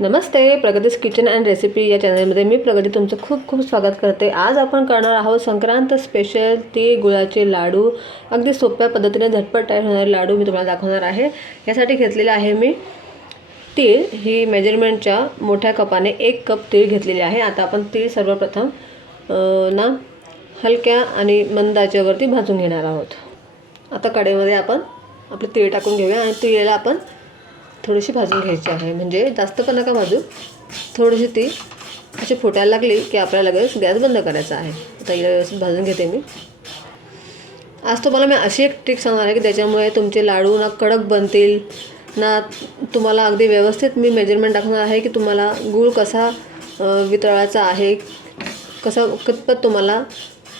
Namaste, प्रगतीज kitchen and recipe या चॅनलमध्ये मी प्रगती तुमचं खूप खूप स्वागत करते। आज आपण करणार आहोत संक्रांत स्पेशल तीळ गुळाचे लाडू। अगदी सोप्या पद्धतीने झटपट तयार होणारे लाडू मी तुम्हाला दाखवणार आहे। यासाठी घेतलेले आहे मी तीळ। ही मेजरमेंटच्या मोठ्या कपाने 1 कप तीळ घेतलेले आहे। आता आपण तीळ सर्वप्रथम हलक्या आणि मंद आचेवरती भाजून घेणार आहोत। आता कढईमध्ये आपण आपले तीळ टाकून घेऊया आणि तीळला आपण थोडीशी भाजून घ्यायची आहे, म्हणजे जास्त पण नका भाजू। थोडीशी ती अशी फुटायला लागली की आपल्याला लगेच गॅस बंद करायचा आहे। आता हिला व्यवस्थित भाजून घेते मी। आज तुम्हाला मी अशी एक ट्रिक सांगणार आहे की त्याच्यामुळे तुमचे लाडू ना कडक बनतील ना तुम्हाला अगदी व्यवस्थित मी मेजरमेंट दाखवणार आहे की तुम्हाला गूळ कसा वितळायचा आहे, कितपत तुम्हाला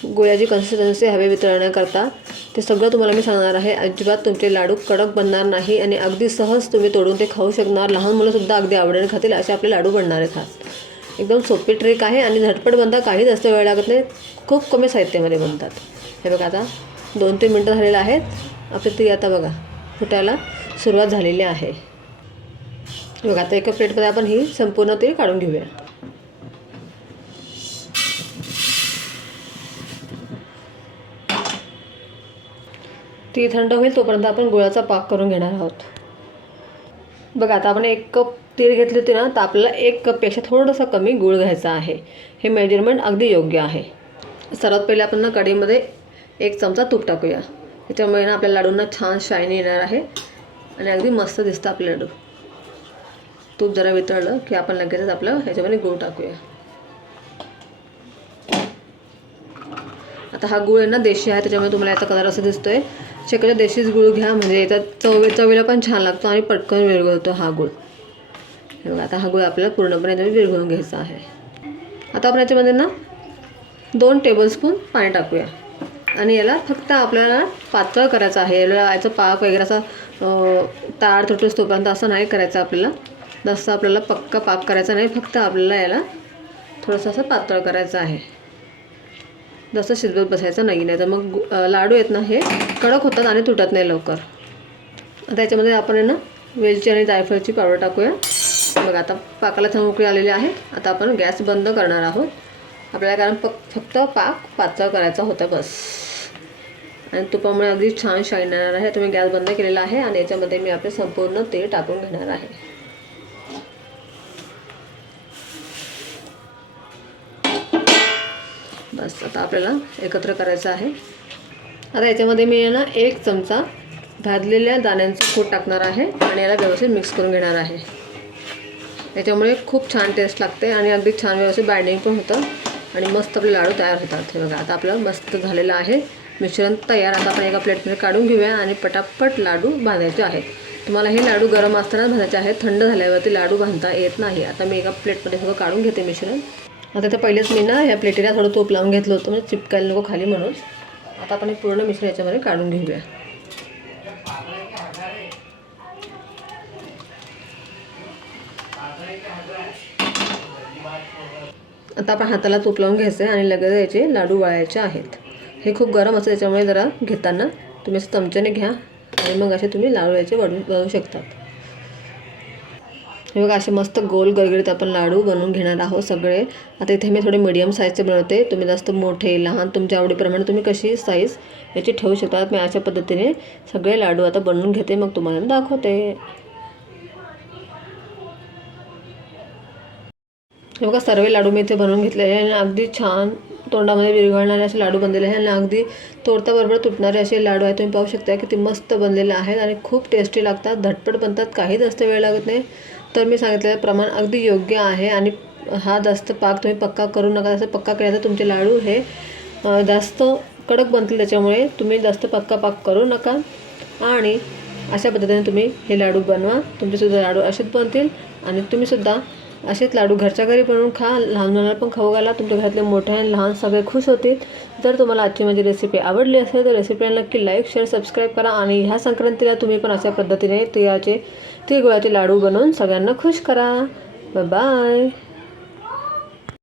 गुळाची कन्सिस्टन्सी हवे वितळण्याकरता ते सगळं तुम्हाला मी सांगणार आहे। अजिबात तुमचे लाडू कडक बनणार नाही आणि अगदी सहज तुम्ही तोडून ते खाऊ शकणार। लहान मुलंसुद्धा अगदी आवडीने खातील असे आपले लाडू बनणार आहेत। एकदम सोपी ट्रिक आहे आणि झटपट बनतात, काही जास्त वेळ लागत नाही, खूप कमी साहित्यामध्ये बनतात। हे बघा, आता 2-3 मिनटं झालेलं आहेत। आपली ती आता बघा फुटायला सुरुवात झालेली आहे। बघा, आता एका प्लेटमध्ये आपण ही संपूर्ण तीळ काढून घेऊया। ती थंड होईल तोपर्यंत आपण गुळाचा पाक करून घेणार आहोत। बघा, आता आपण 1 कप तीळ घेतले होते ना, तर आपल्याला 1 कपपेक्षा थोडंसं कमी गूळ घ्यायचा आहे। हे मेजरमेंट अगदी योग्य आहे। सर्वात पहिले आपण कढईमध्ये 1 चमचा तूप टाकूया। त्याच्यामुळे आपल्या लाडूंना छान शायनी येणार आहे आणि अगदी मस्त दिसतं आपले लाडू। तूप जरा वितळलं की आपण लगेचच आपलं ह्याच्यामध्ये गूळ टाकूया। आता हा गूळ आहे ना देशी आहे, त्याच्यामुळे तुम्हाला याचा कलर असा दिसतोय। शक्यतो देशीच गूळ घ्या, म्हणजे याचा चवीला पण छान लागतो आणि पटकन विरघळतो हा गूळ। हे बघा, आता हा गूळ आपल्याला पूर्णपणे याच्यामध्ये विरघळून घ्यायचा आहे। आता आपण याच्यामध्ये ना 2 टेबलस्पून पाणी टाकूया आणि याला फक्त आपल्याला पातळ करायचं आहे। याचा पाक वगैरे असा तार तुटूस तोपर्यंत असं नाही करायचं आपल्याला। जास्त आपल्याला पक्का पाक करायचा नाही, फक्त आपल्याला याला थोडंसं असं पातळ करायचं आहे। जास्त शिजवत बसायचं नाही, नाही तर मग लाडू आहेत ना हे कडक होतात आणि तुटत नाही लवकर। आता याच्यामध्ये आपण आहे ना वेलची आणि जायफळची पावडर टाकूया। बघा, आता पाकाला छान उकळी आलेली आहे। आता आपण गॅस बंद करणार आहोत आपल्याला, कारण फक्त पाक पातळ करायचा होता बस। आणि तुपामुळे अगदी छान शाईन येणार आहे। तुम्ही गॅस बंद केलेला आहे आणि याच्यामध्ये मी आपले संपूर्ण तीळ टाकून घेणार आहे। बस, आता आपल्याला एकत्र करायचं आहे। आता याच्यामध्ये मी ना 1 चमचा भाजलेल्या दाण्यांचं कूट टाकणार आहे आणि याला व्यवस्थित मिक्स करून घेणार आहे। याच्यामुळे खूप छान टेस्ट लागते आणि अगदी छान व्यवस्थित बाइंडिंग पण होतं आणि मस्त आपले लाडू तयार होतात। हे बघा, आता आपलं मस्त झालेलं आहे मिश्रण तयार। आता आपण एका प्लेटमध्ये काढून घेऊया आणि पटापट लाडू बांधायचे आहेत। तुम्हाला हे लाडू गरम असताना बांधायचे आहेत, थंड झाल्यावरती लाडू बांधता येत नाही। आता मी एका प्लेटमध्ये सगळं काढून घेते मिश्रण। आता तर पहिलेच मी ना ह्या प्लेटीला थोडं तूप लावून घेतलं होतं, म्हणजे चिपकायला नको खाली म्हणून। आता आपण हे पूर्ण मिश्रण याच्यामध्ये काढून घेऊया। आता आपण हाताला तूप लावून घ्यायचं आहे आणि लगेच याचे लाडू वळायचे आहेत। हे खूप गरम असतं, त्याच्यामुळे जरा घेताना तुम्ही असं चमच्याने घ्या आणि मग असे तुम्ही लाडू याचे वळू शकतात। हे बघा, असे मस्त गोल गरगरीत आपण लाडू बनवून घेणार आहोत सगळे। आता इथे मी थोडे मीडियम साईजचे बनवते, तुम्ही जास्त मोठे लहान तुमच्या आवडीप्रमाणे तुम्ही कशी साईज याची ठेवू शकता। मी अशा पद्धतीने सगळे लाडू आता बनवून घेते, मग तुम्हाला दाखवते। हे बघा, सर्व लाडू मी इथे बनवून घेतलेले आहे आणि अगदी छान तोंडामध्ये विरघळणारे असे लाडू बनलेले आहे आणि अगदी तोडताबरोबर तुटणारे असे लाडू आहेत। तुम्ही पाहू शकता किती मस्त बनलेले आहेत आणि खूप टेस्टी लागतात, झटपट बनतात, काही जास्त वेळ लागत नाही। तर मी सांगितलेलं प्रमाण अगदी योग्य आहे आणि हा जास्त पाक तुम्ही पक्का करू नका। जसं पक्का केला तर तुमचे लाडू हे जास्त कडक बनतील, त्याच्यामुळे तुम्ही जास्त पक्का पाक करू नका। आणि अशा पद्धतीने तुम्ही हे लाडू बनवा, तुमचेसुद्धा लाडू असेच बनतील आणि तुम्हीसुद्धा असेच लाडू घरच्या घरी बनवून खा, लहान मुलांना पण खाऊ घाला। तुमच्या घरातले मोठे आणि लहान सगळे खुश होतील। जर तुम्हाला आजची माझी रेसिपी आवडली असेल तर रेसिपीला नक्की लाईक शेअर सबस्क्राईब करा आणि ह्या संक्रांतीला तुम्ही पण अशा पद्धतीने तीळ गुळाचे लाडू बनवून सगळ्यांना खुश करा। Bye bye.